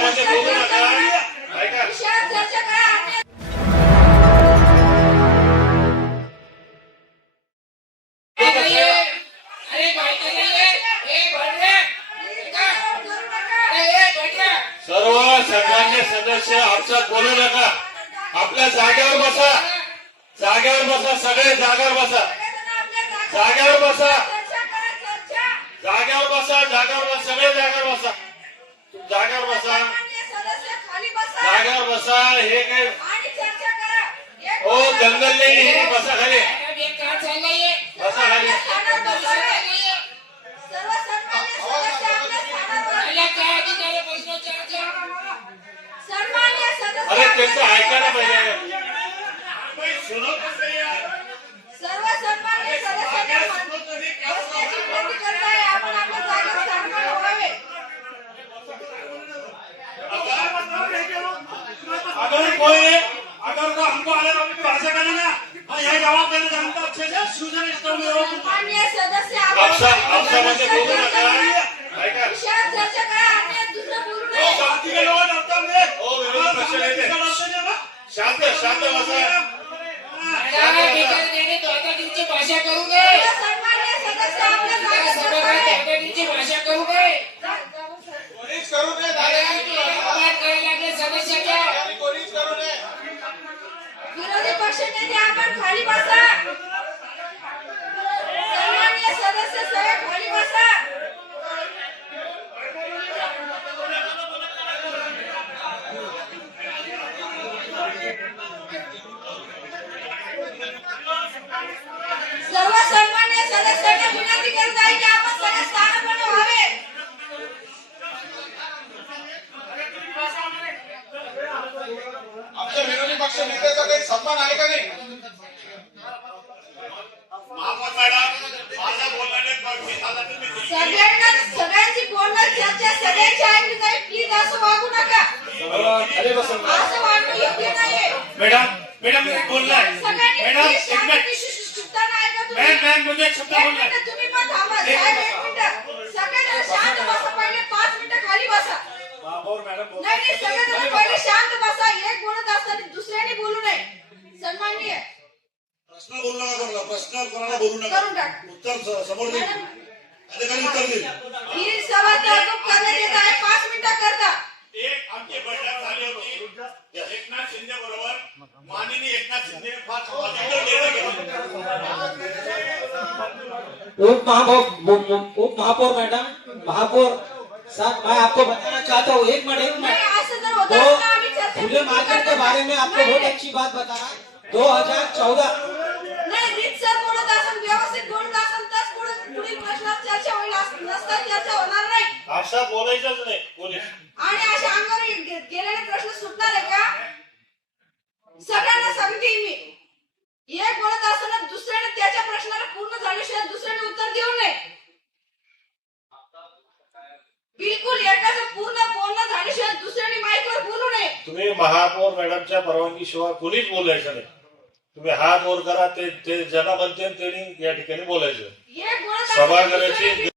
म्हणजे बोलू नका. ऐका. चर्चा करा. सर्व सन्मान्य सदस्य आमच्यात बोलू नका. आपल्या जागेवर बसा. जागेवर बसा. सगळे जागेवर बसा. जागेवर बसा. जागेवर बसा. जागेवर बसा. सगळे जागेवर बसा. जागेवर बसा. जागेवर बसा. हे काय हो जंगल नाही. बसा खाली. बसा खाली. अरे त्यांचं ऐका ना पाहिजे. सर्व सन्मान्य सदस्यांना बसण्याची विनंती करत आहे. आपण आपल्या जागेवर स्थानापन्न व्हावे. अगर कोई अगर को हमको अलग भाषा करना ना मैं यही जवाब देना चाहता हूँ. अच्छे से सूचना सन्मान्य सदस्य आपसा म्हणजे बोलू नका. ऐका. विषयावर चर्चा करा. अन्य दुसरं बोलू नये. शांति के लोग डरता है. हो विरोधी पक्ष नेते शांत शांत बसा. भाषा करू नये. सन्मान्य सदस्य आपल्या जागेवर स्थानापन्न भाषा करू नये. कोणीच करू नये. कोणीच करू नये. विरोधी पक्ष नेते आपण खाली बसा. सन्मान्य सदस्य सगळे खाली बसा. सर्व सन्मान्य सदस्यांना विनंती करत आहे की आपण सगळे स्थानापन्न व्हावे. आमच्या विरोधी पक्ष नेत्याचा काही सन्मान आहे का नाही. महापौर मॅडम माझं बोलण्याने गंभीर झाला तुम्ही सगळ्यांची बोलणं चर्चा सगळ्यांची ऐकली जाईल. प्लीज असं वागू नका. असं वागणं योग्य नाहीये. मैडम मैडम एक बोलना है. सगळ्यांनी मैडम please एक मिनट. शांततेशी शिस्तानं ऐका तुम्ही. मैम मुझे एक शब्द एक बोलना है. मिनिट तुम्ही पण थांबा. साहेब एक मिनिट. सगळेजण शांत बसा. पहिले 5 मिनिटं खाली बसा. महापौर मॅडम नाही सगळेजण पहिले शांत बसा. एक बोलत असताना दुसऱ्याने बोलू नये. सन्माननीय प्रश्न बोलू नका. करू प्रश्न कोणाला बोलू नका. करून टाक. उत्तर समोर दे. अधिकारी उत्तर दे. ही सभा तहकूब करण्यात येत आहे. 5 मिनिटं करता. एक आमची बैठक झाली होती एकनाथ शिंदे बरोबर. माननीय एकनाथ शिंदे फार पॉझिटिव्ह निर्णय घेतला. उप महापौर मैडम, महापौर साहब, मैं आपको बताना चाहता हूँ. एक मिनट नाही असं जर होतं तर आम्ही चर्चा खुले मार्केट के बारे में आपको बहुत अच्छी बात बता रहा. 2014 नाही रीतसर बोलत असेल व्यवस्थित बोलत असेल तर पुढील प्रश्नात चर्चा होईल. नसता चर्चा होणार नाही. आपसा बोलायचंच नाही पोलीस. आणि अशा अंगावर गेलेले प्रश्न सुटणार आहे का. सगळ्यांना सांगते मी. एक बोलत असताना दुसऱ्याने त्याच्या प्रश्नाला पूर्ण झाल्याशिवाय दुसऱ्याने उत्तर देऊ नये. बिलकुल एकाचं पूर्ण बोलणं झाल्याशिवाय दुसऱ्याने माईकवर बोलू नये. तुम्ही महापौर मॅडमच्या परवानगी शिवाय कोणीच बोलायचं नाही. तुम्ही हात वर करा. ते ज्यांना म्हणते त्यांनी या ठिकाणी बोलायचं. एक बोलत सभागृहाची